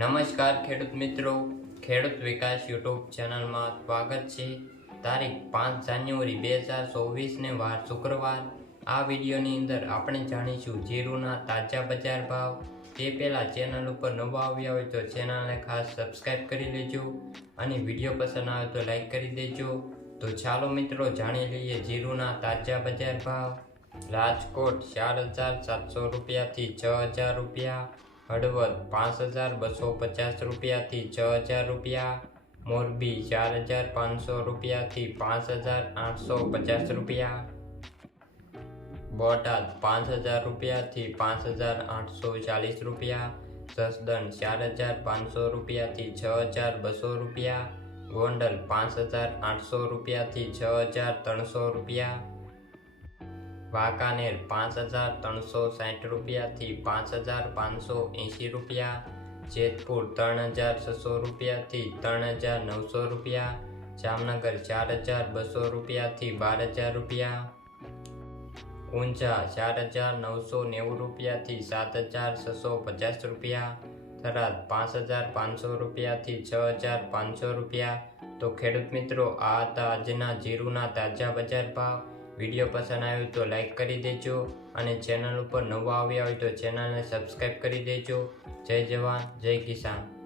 નમસ્કાર ખેડૂત મિત્રો. ખેડૂત વિકાસ યુટ્યુબ ચેનલમાં સ્વાગત છે. તારીખ પાંચ જાન્યુઆરી બે હજાર ચોવીસને વાર શુક્રવાર. આ વિડીયોની અંદર આપણે જાણીશું જીરુના તાજા બજાર ભાવ. તે પહેલાં ચેનલ ઉપર નવા આવ્યા હોય તો ચેનલને ખાસ સબસ્ક્રાઈબ કરી લેજો અને વીડિયો પસંદ આવે તો લાઈક કરી દેજો. તો ચાલો મિત્રો જાણી લઈએ જીરુના તાજા બજાર ભાવ. રાજકોટ ચાર હજાર સાતસો રૂપિયાથી છ હજાર રૂપિયા. હળવદ પાંચ હજાર બસો પચાસ રૂપિયાથી છ હજાર રૂપિયા, મોરબી ચાર હજાર પાંચસો રૂપિયાથી પાંચ હજાર આઠસો પચાસ રૂપિયા, બોટાદ પાંચ હજાર રૂપિયાથી પાંચ હજાર આઠસો ચાલીસ રૂપિયા, જસદણ ચાર હજાર પાંચસો રૂપિયાથી છ હજાર બસો રૂપિયા, ગોંડલ પાંચ હજાર આઠસો રૂપિયાથી છ હજાર ત્રણસો રૂપિયા વાંકાનેર પાંચ હજાર ત્રણસો સાઠ રૂપિયાથી પાંચ હજાર પાંચસો એંશી રૂપિયા. જેતપુર ત્રણ હજાર છસો રૂપિયાથી ત્રણ હજાર નવસો રૂપિયા. જામનગર ચાર હજાર બસો રૂપિયાથી બાર હજાર રૂપિયા. ઊંઝા ચાર હજાર નવસો નેવું રૂપિયાથી સાત હજાર છસો પચાસ રૂપિયા. થરાદ પાંચ હજાર પાંચસો રૂપિયાથી છ હજાર પાંચસો રૂપિયા. તો ખેડૂત મિત્રો, આ હતા આજના જીરુના તાજા બજાર ભાવ. વીડિયો પસંદ આવ્યો તો લાઈક કરી દેજો અને ચેનલ ઉપર નવા આવ્યા હોય તો ચેનલને સબસ્ક્રાઈબ કરી દેજો. જય જવાન, જય કિસાન.